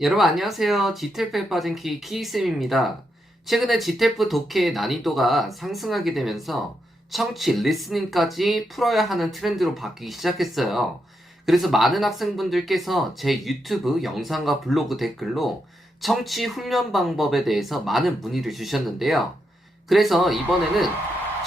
여러분 안녕하세요. GTF에 빠진 키쌤입니다. 최근에 GTF 독해의 난이도가 상승하게 되면서 청취, 리스닝까지 풀어야 하는 트렌드로 바뀌기 시작했어요. 그래서 많은 학생분들께서 제 유튜브 영상과 블로그 댓글로 청취 훈련 방법에 대해서 많은 문의를 주셨는데요. 그래서 이번에는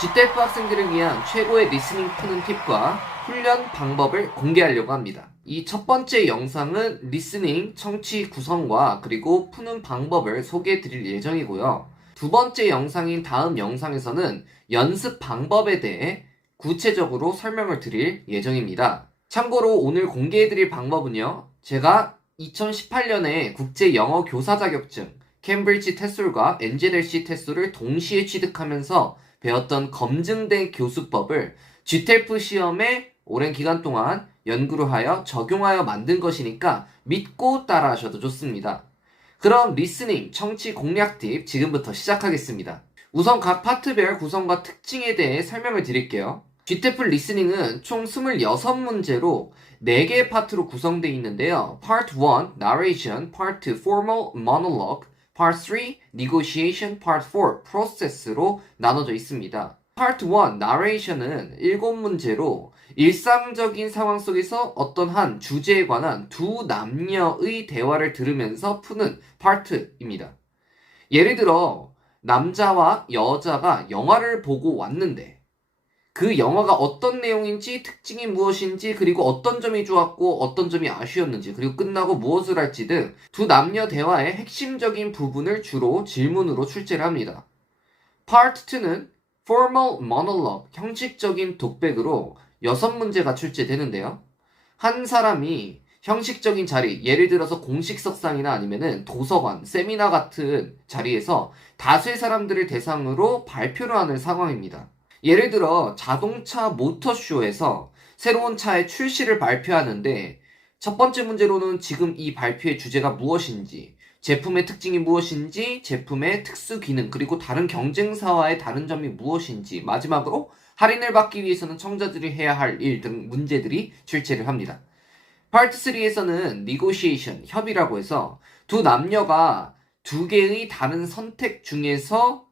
GTF 학생들을 위한 최고의 리스닝 푸는 팁과 훈련 방법을 공개하려고 합니다. 이 첫 번째 영상은 리스닝, 청취 구성과 그리고 푸는 방법을 소개해 드릴 예정이고요. 두 번째 영상인 다음 영상에서는 연습 방법에 대해 구체적으로 설명을 드릴 예정입니다. 참고로 오늘 공개해 드릴 방법은요. 제가 2018년에 국제 영어 교사 자격증, 캠브리지 테솔과 NZLC 테솔을 동시에 취득하면서 배웠던 검증된 교수법을 GTF 시험에 오랜 기간 동안 연구를 하여 적용하여 만든 것이니까 믿고 따라하셔도 좋습니다. 그럼 리스닝, 청취 공략 팁 지금부터 시작하겠습니다. 우선 각 파트별 구성과 특징에 대해 설명을 드릴게요. GTF 리스닝은 총 26문제로 4개의 파트로 구성되어 있는데요. Part 1, Narration, Part 2, Formal Monologue, Part 3, Negotiation, Part 4, Process로 나눠져 있습니다. Part 1, Narration은 7문제로 일상적인 상황 속에서 어떤 한 주제에 관한 두 남녀의 대화를 들으면서 푸는 파트입니다. 예를 들어 남자와 여자가 영화를 보고 왔는데 그 영화가 어떤 내용인지, 특징이 무엇인지, 그리고 어떤 점이 좋았고 어떤 점이 아쉬웠는지, 그리고 끝나고 무엇을 할지 등 두 남녀 대화의 핵심적인 부분을 주로 질문으로 출제를 합니다. Part 2는 Formal Monologue, 형식적인 독백으로 6문제가 출제되는데요. 한 사람이 형식적인 자리, 예를 들어서 공식석상이나 아니면은 도서관, 세미나 같은 자리에서 다수의 사람들을 대상으로 발표를 하는 상황입니다. 예를 들어 자동차 모터쇼에서 새로운 차의 출시를 발표하는데 첫 번째 문제로는 지금 이 발표의 주제가 무엇인지, 제품의 특징이 무엇인지, 제품의 특수 기능, 그리고 다른 경쟁사와의 다른 점이 무엇인지, 마지막으로 할인을 받기 위해서는 청자들이 해야 할 일 등 문제들이 출제를 합니다. 파트 3에서는 negotiation, 협의라고 해서 두 남녀가 두 개의 다른 선택 중에서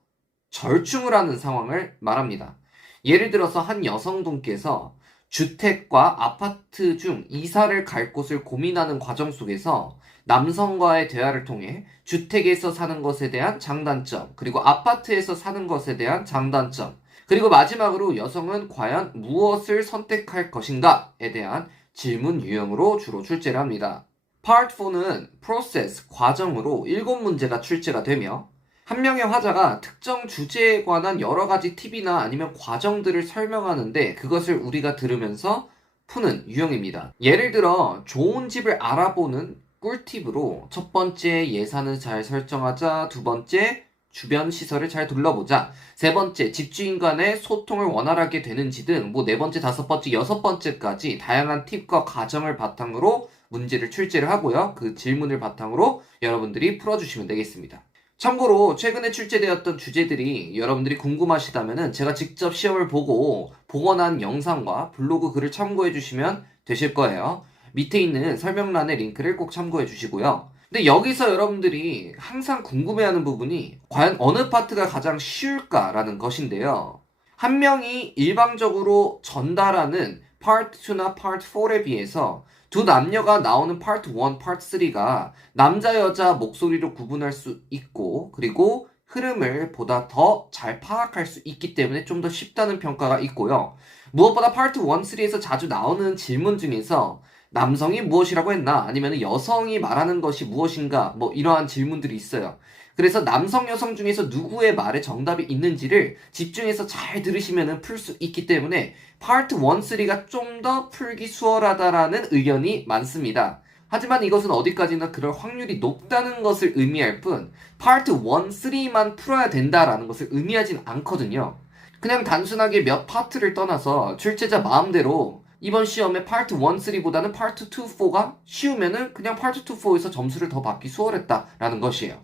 절충을 하는 상황을 말합니다. 예를 들어서 한 여성분께서 주택과 아파트 중 이사를 갈 곳을 고민하는 과정 속에서 남성과의 대화를 통해 주택에서 사는 것에 대한 장단점, 그리고 아파트에서 사는 것에 대한 장단점, 그리고 마지막으로 여성은 과연 무엇을 선택할 것인가에 대한 질문 유형으로 주로 출제를 합니다. Part 4는 process, 과정으로 7문제가 출제가 되며 한 명의 화자가 특정 주제에 관한 여러 가지 팁이나 아니면 과정들을 설명하는데 그것을 우리가 들으면서 푸는 유형입니다. 예를 들어 좋은 집을 알아보는 꿀팁으로 첫 번째 예산을 잘 설정하자, 두 번째 주변 시설을 잘 둘러보자, 세 번째 집주인 간의 소통을 원활하게 되는지 등 네 번째, 다섯 번째, 여섯 번째까지 다양한 팁과 과정을 바탕으로 문제를 출제를 하고요. 그 질문을 바탕으로 여러분들이 풀어주시면 되겠습니다. 참고로 최근에 출제되었던 주제들이 여러분들이 궁금하시다면 제가 직접 시험을 보고 복원한 영상과 블로그 글을 참고해 주시면 되실 거예요. 밑에 있는 설명란의 링크를 꼭 참고해 주시고요. 근데 여기서 여러분들이 항상 궁금해하는 부분이 과연 어느 파트가 가장 쉬울까라는 것인데요. 한 명이 일방적으로 전달하는 Part 2나 Part 4에 비해서 두 남녀가 나오는 Part 1, Part 3가 남자, 여자 목소리로 구분할 수 있고 그리고 흐름을 보다 더 잘 파악할 수 있기 때문에 좀 더 쉽다는 평가가 있고요. 무엇보다 Part 1, 3에서 자주 나오는 질문 중에서 남성이 무엇이라고 했나? 아니면 여성이 말하는 것이 무엇인가? 이러한 질문들이 있어요. 그래서 남성, 여성 중에서 누구의 말에 정답이 있는지를 집중해서 잘 들으시면 풀 수 있기 때문에 파트 1, 3가 좀 더 풀기 수월하다라는 의견이 많습니다. 하지만 이것은 어디까지나 그럴 확률이 높다는 것을 의미할 뿐 파트 1, 3만 풀어야 된다라는 것을 의미하진 않거든요. 그냥 단순하게 몇 파트를 떠나서 출제자 마음대로 이번 시험에 파트 1, 3보다는 파트 2, 4가 쉬우면은 그냥 파트 2, 4에서 점수를 더 받기 수월했다라는 것이에요.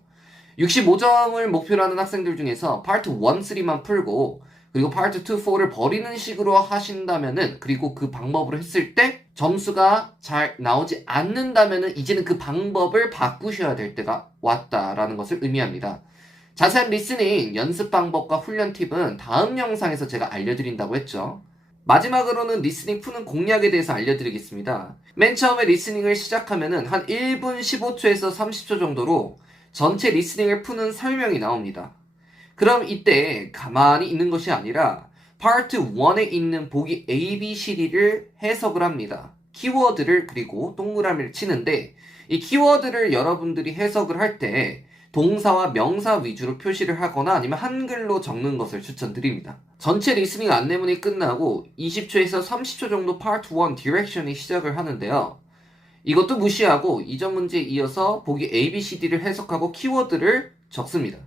65점을 목표로 하는 학생들 중에서 파트 1, 3만 풀고 그리고 Part 2, 4를 버리는 식으로 하신다면은, 그리고 그 방법으로 했을 때 점수가 잘 나오지 않는다면은 이제는 그 방법을 바꾸셔야 될 때가 왔다라는 것을 의미합니다. 자세한 리스닝 연습 방법과 훈련 팁은 다음 영상에서 제가 알려드린다고 했죠. 마지막으로는 리스닝 푸는 공략에 대해서 알려드리겠습니다. 맨 처음에 리스닝을 시작하면은 한 1분 15초에서 30초 정도로 전체 리스닝을 푸는 설명이 나옵니다. 그럼 이때 가만히 있는 것이 아니라 파트 1에 있는 보기 A, B, C, D를 해석을 합니다. 키워드를 그리고 동그라미를 치는데 이 키워드를 여러분들이 해석을 할 때 동사와 명사 위주로 표시를 하거나 아니면 한글로 적는 것을 추천드립니다. 전체 리스닝 안내문이 끝나고 20초에서 30초 정도 파트 1 디렉션이 시작을 하는데요. 이것도 무시하고 이전 문제에 이어서 보기 A, B, C, D를 해석하고 키워드를 적습니다.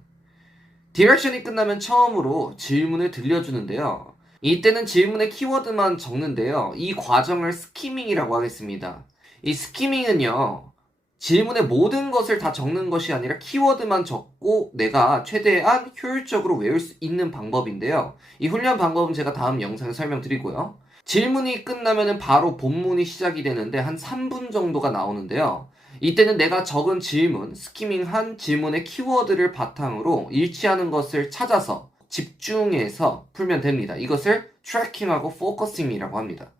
디렉션이 끝나면 처음으로 질문을 들려주는데요. 이때는 질문의 키워드만 적는데요. 이 과정을 스키밍이라고 하겠습니다. 이 스키밍은요, 질문의 모든 것을 다 적는 것이 아니라 키워드만 적고 내가 최대한 효율적으로 외울 수 있는 방법인데요. 이 훈련 방법은 제가 다음 영상에 설명드리고요. 질문이 끝나면 바로 본문이 시작이 되는데 한 3분 정도가 나오는데요. 이때는 내가 적은 질문, 스키밍한 질문의 키워드를 바탕으로 일치하는 것을 찾아서 집중해서 풀면 됩니다. 이것을 트래킹하고 포커싱이라고 합니다.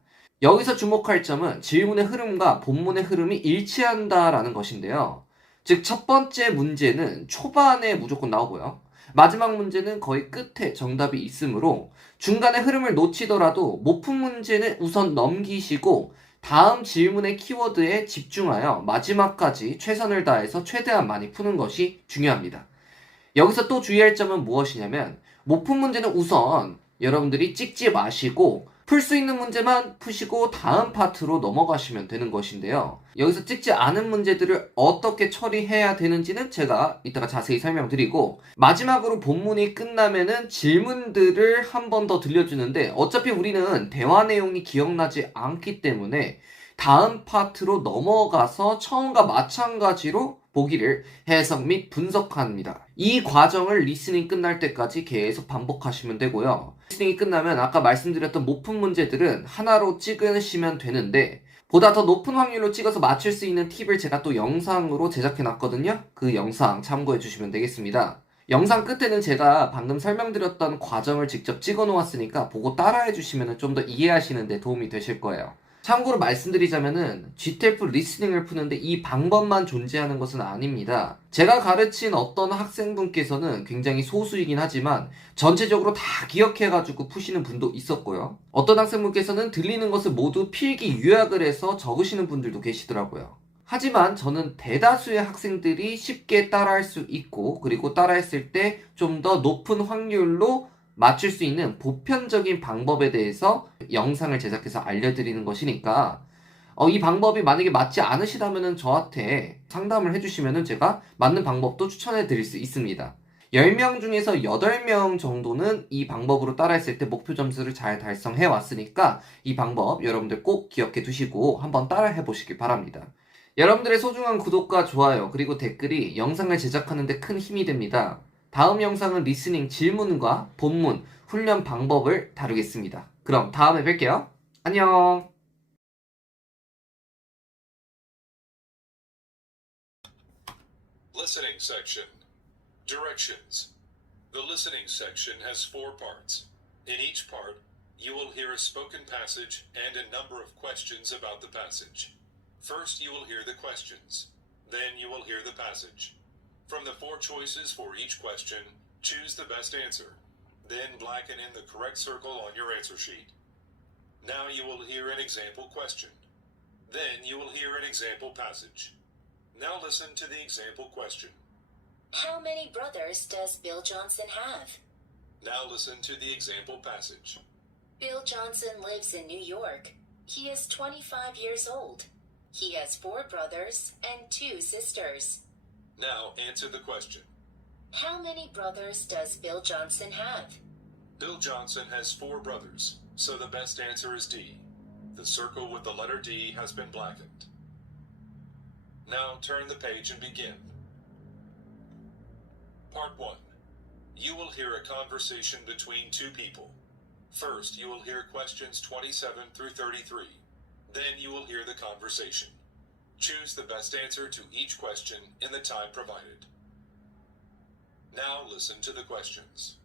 여기서 주목할 점은 질문의 흐름과 본문의 흐름이 일치한다라는 것인데요. 즉, 첫 번째 문제는 초반에 무조건 나오고요. 마지막 문제는 거의 끝에 정답이 있으므로 중간에 흐름을 놓치더라도 못 푼 문제는 우선 넘기시고 다음 질문의 키워드에 집중하여 마지막까지 최선을 다해서 최대한 많이 푸는 것이 중요합니다. 여기서 또 주의할 점은 무엇이냐면 못 푼 문제는 우선 여러분들이 찍지 마시고 풀 수 있는 문제만 푸시고 다음 파트로 넘어가시면 되는 것인데요. 여기서 찍지 않은 문제들을 어떻게 처리해야 되는지는 제가 이따가 자세히 설명드리고 마지막으로 본문이 끝나면은 질문들을 한 번 더 들려주는데 어차피 우리는 대화 내용이 기억나지 않기 때문에 다음 파트로 넘어가서 처음과 마찬가지로 보기를 해석 및 분석합니다. 이 과정을 리스닝 끝날 때까지 계속 반복하시면 되고요. 리스닝이 끝나면 아까 말씀드렸던 못 푼 문제들은 하나로 찍으시면 되는데 보다 더 높은 확률로 찍어서 맞출 수 있는 팁을 제가 또 영상으로 제작해 놨거든요. 그 영상 참고해 주시면 되겠습니다. 영상 끝에는 제가 방금 설명드렸던 과정을 직접 찍어 놓았으니까 보고 따라해 주시면 좀 더 이해하시는 데 도움이 되실 거예요. 참고로 말씀드리자면은 GTF 리스닝을 푸는데 이 방법만 존재하는 것은 아닙니다. 제가 가르친 어떤 학생분께서는 굉장히 소수이긴 하지만 전체적으로 다 기억해가지고 푸시는 분도 있었고요. 어떤 학생분께서는 들리는 것을 모두 필기 요약을 해서 적으시는 분들도 계시더라고요. 하지만 저는 대다수의 학생들이 쉽게 따라할 수 있고 그리고 따라했을 때 좀 더 높은 확률로 맞출 수 있는 보편적인 방법에 대해서 영상을 제작해서 알려드리는 것이니까 이 방법이 만약에 맞지 않으시다면 저한테 상담을 해주시면 제가 맞는 방법도 추천해 드릴 수 있습니다. 10명 중에서 8명 정도는 이 방법으로 따라했을 때 목표 점수를 잘 달성해 왔으니까 이 방법 여러분들 꼭 기억해 두시고 한번 따라해 보시길 바랍니다. 여러분들의 소중한 구독과 좋아요 그리고 댓글이 영상을 제작하는 데 큰 힘이 됩니다. 다음 영상은 리스닝 질문과 본문, 훈련 방법을 다루겠습니다. 그럼 다음에 뵐게요. 안녕! Listening section. Directions. The listening section has 4 parts. In each part, you will hear a spoken passage and a number of questions about the passage. First, you will hear the questions. Then you will hear the passage. From the 4 choices for each question, choose the best answer. Then blacken in the correct circle on your answer sheet. Now you will hear an example question. Then you will hear an example passage. Now listen to the example question. How many brothers does Bill Johnson have? Now listen to the example passage. Bill Johnson lives in New York. He is 25 years old. He has 4 brothers and 2 sisters. Now answer the question. How many brothers does Bill Johnson have? Bill Johnson has 4 brothers, so the best answer is D. The circle with the letter D has been blackened. Now turn the page and begin. Part 1. you will hear a conversation between two people. First, you will hear questions 27 through 33. Then you will hear the conversation. Choose the best answer to each question in the time provided. Now listen to the questions.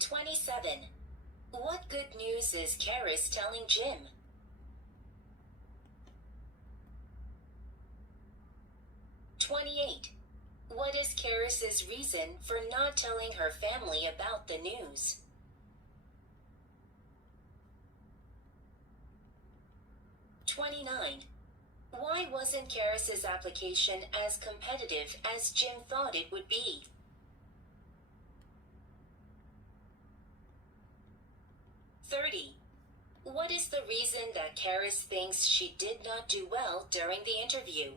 27. What good news is Karis telling Jim? 28. What is Karis's reason for not telling her family about the news? 29. Why wasn't Karis's application as competitive as Jim thought it would be? 30. What is the reason that Karis thinks she did not do well during the interview?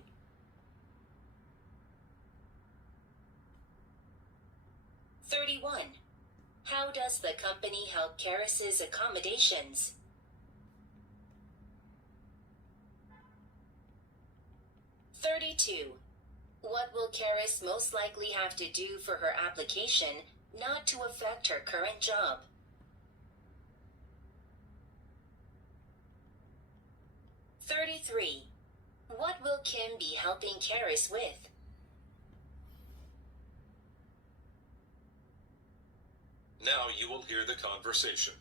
31. How does the company help Karis's accommodations? 32. What will Karis most likely have to do for her application not to affect her current job? 33. What will Kim be helping Karis with? Now you will hear the conversation.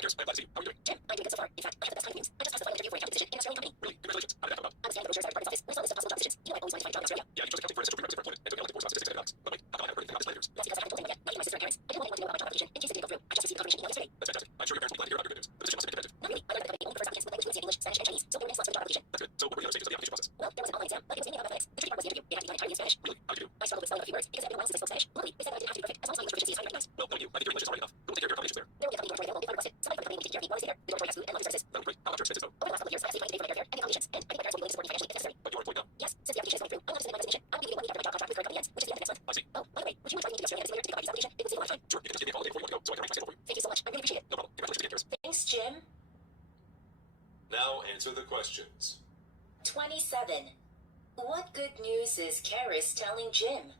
Jim, I'm doing good so far. In fact, I have the best kind of news. I just passed the final interview for a accounting position in a Australian company. Really? Congratulations. How did that come about? I was scanned the brochures at the department's office. When I saw a list of possible job positions, you know I always wanted to find a job in Australia. Yeah, you chose accounting for essential prerequisite for employment, and took the elective boards on statistics and economics. By the way, how come I haven't heard anything about this in later years? That's because I haven't told anyone yet, not even my sister and parents. I didn't want anyone to know about my job application in case it didn't go through. I just received the confirmation email yesterday. That's fantastic. I'm sure your parents will be glad to hear about your good news. The position must have been competitive. Not really. I learned that the company only prefers applicants with language fluency in English, Spanish, and Chinese, so there were many slots for the job application. That's good. So what were the other stages of the application process? Well, there was an online exam, but it was mainly about mathematics. The tricky part was the interview. It had to be done entirely in Spanish. Really? How did you do? I struggled with spelling a few words because it had been a while since I spoke Spanish. Luckily, they said that I didn't have to be perfect, as long as my English proficiency is highly recognized. Well, knowing you, I think your English is already enough. Who will take care of your accommodations there? There will be a company dormitory available if I request it. Somebody from the company will take care of me while I stay there. The dormitory has food and laundry services. That would be great. How about your expenses, though? Over the last couple of years, I have saved money to pay for my airfare and the accommodations, and I think my parents will be willing to support me financially if necessary. But you're employed now. Yes, since the application is going through, I'll have to submit my resignation. I'll be leaving 1 week after my job contract with the current company ends, which is the end of next month. I see. Oh, by the way, would you mind driving me to the Australian Simulator to complete the application? It would save a lot of time. Sure, you can just give me a call the day before you want to go, so I can arrange my schedule for you. Thank you so much. I really appreciate it. No problem. Congratulations again, Karis. Thanks, Jim. Now answer the questions. 27. What good news is Karis telling Jim?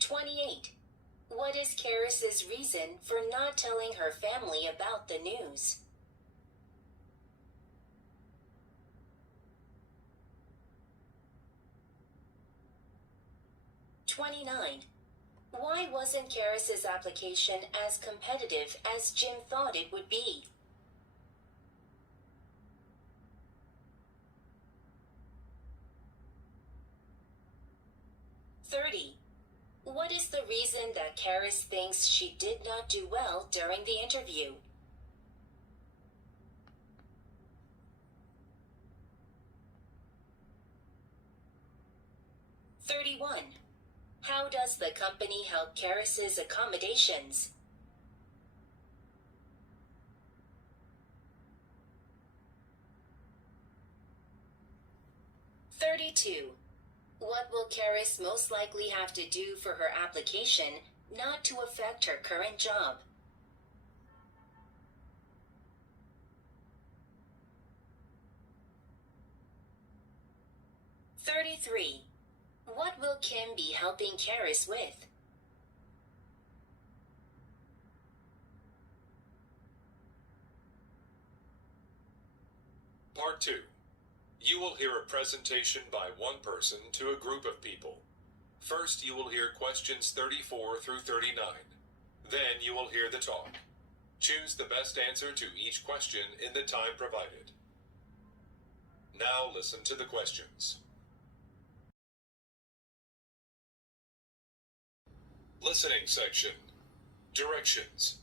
28. What is Karis's reason for not telling her family about the news? 29. Why wasn't Karis's application as competitive as Jim thought it would be? 30. What is the reason that Karis thinks she did not do well during the interview? 31. How does the company help Karis's accommodations? 32. What will Karis most likely have to do for her application not to affect her current job? 33. What will Kim be helping Karis with? 2. You will hear a presentation by one person to a group of people. First, you will hear questions 34 through 39. Then you will hear the talk. Choose the best answer to each question in the time provided. Now listen to the questions. Listening section. Directions.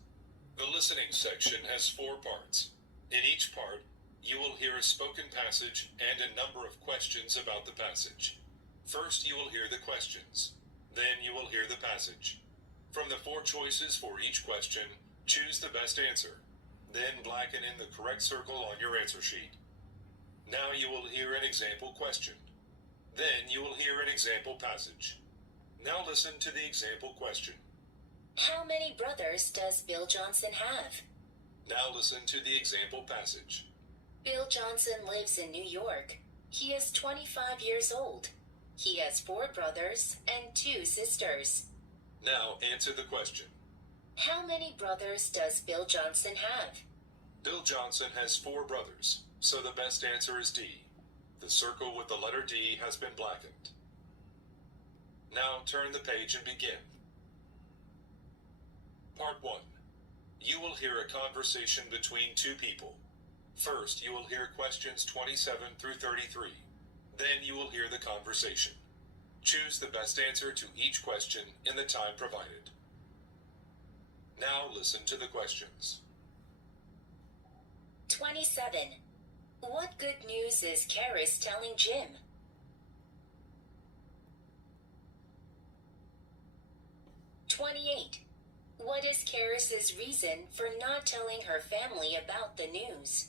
The listening section has 4 parts. In each part, you will hear a spoken passage and a number of questions about the passage. First, you will hear the questions. Then you will hear the passage. From the 4 choices for each question, choose the best answer. Then blacken in the correct circle on your answer sheet. Now you will hear an example question. Then you will hear an example passage. Now listen to the example question. How many brothers does Bill Johnson have? Now listen to the example passage. Bill Johnson lives in New York. He is 25 years old. He has 4 brothers and 2 sisters. Now answer the question. How many brothers does Bill Johnson have? Bill Johnson has 4 brothers, so the best answer is D. The circle with the letter D has been blackened. Now turn the page and begin. Part 1. You will hear a conversation between 2 people. First, you will hear questions 27 through 33. Then you will hear the conversation. Choose the best answer to each question in the time provided. Now listen to the questions. 27. What good news is Karis telling Jim? 28. What is Karis's reason for not telling her family about the news?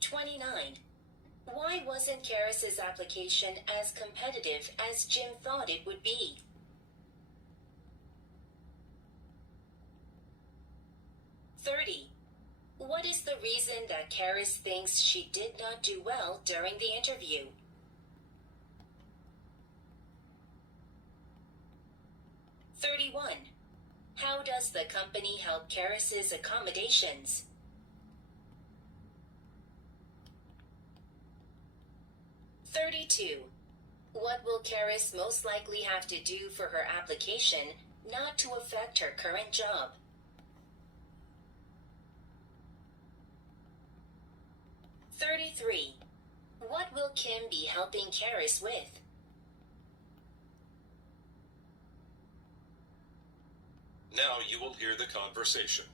29. Why wasn't Karis's application as competitive as Jim thought it would be? 30. What is the reason that Karis thinks she did not do well during the interview? 31. How does the company help Karis's accommodations? 32. What will Karis most likely have to do for her application not to affect her current job? 33. What will Kim be helping Karis with? Now you will hear the conversation.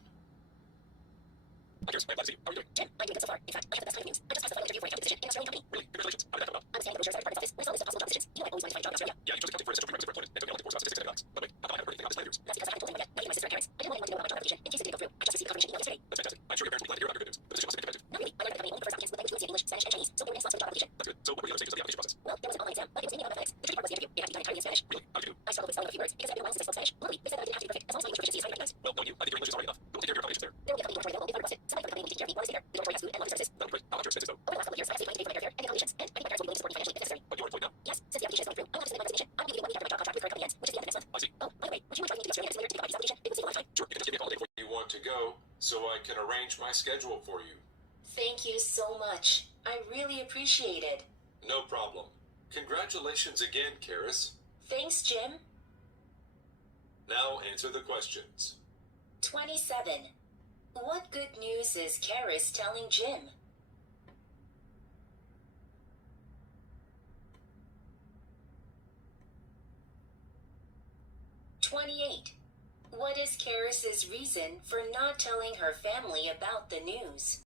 Jim, I'm doing good so far. In fact, I have the best kind of news. I just passed the final interview for an accounting position in Australian company. Really? Congratulations. How did that go? I'm standing in the chair department's office. Where's all this impossible job decisions? You know I always wanted to find a job in Australia. Yeah, you chose accounting for an essential prerequisite for employment and took it on for statistics and economics. By the way, how come I haven't heard anything about this in 9 years? That's because I haven't told anyone yet. Not even my sister and parents. I didn't want anyone to know about my job application in case it didn't go through. I just received confirmation email yesterday. That's fantastic. I'm sure your parents will be glad to hear about your good news. The position must have been competitive. Not really. I learned that the company only prefers applicants with language fluency in English, Spanish, and Chinese, so they were in slots for the job application. That's good. So what were the other stages of the application process? Well, there was an online exam, but it was mainly on mathematics. The tricky part was the interview. It had to be done entirely in Spanish. Really? How did you do? I struggled with spelling a few words because I've been a while since I spoke Spanish. Luckily, they said that I didn't have to be perfect as long as my English proficiency is highly recognized. Well, knowing you, I think your English is already enough. We'll take care of your accommodations there. There will be a company dormitory available if I request it. Somebody from the company will take care of me while I stay there. The dormitory has food and laundry services. That would be great. How about your expenses though? Over the last couple of years, I have saved money to pay for my airfare and the accommodations, and I think my parents will be willing to support me financially if necessary. But you are employed now? Yes, since the application is going through, I will have to submit my resignation. I'm going to be 1 week after my job contract with current company ends, which is the end of next month. I see. Oh, by the way, would you mind driving me to the Australian Embassy later to take a copy of this application? It would save a lot of time. Sure, you can just give me a call before you want to go, so I can arrange my schedule for you. Thank you so much. I really appreciate it. No problem. Congratulations again, Karis. Thanks, Jim. Now answer the questions. 27. What good news is Karis telling Jim? 28. What is Karis's reason for not telling her family about the news?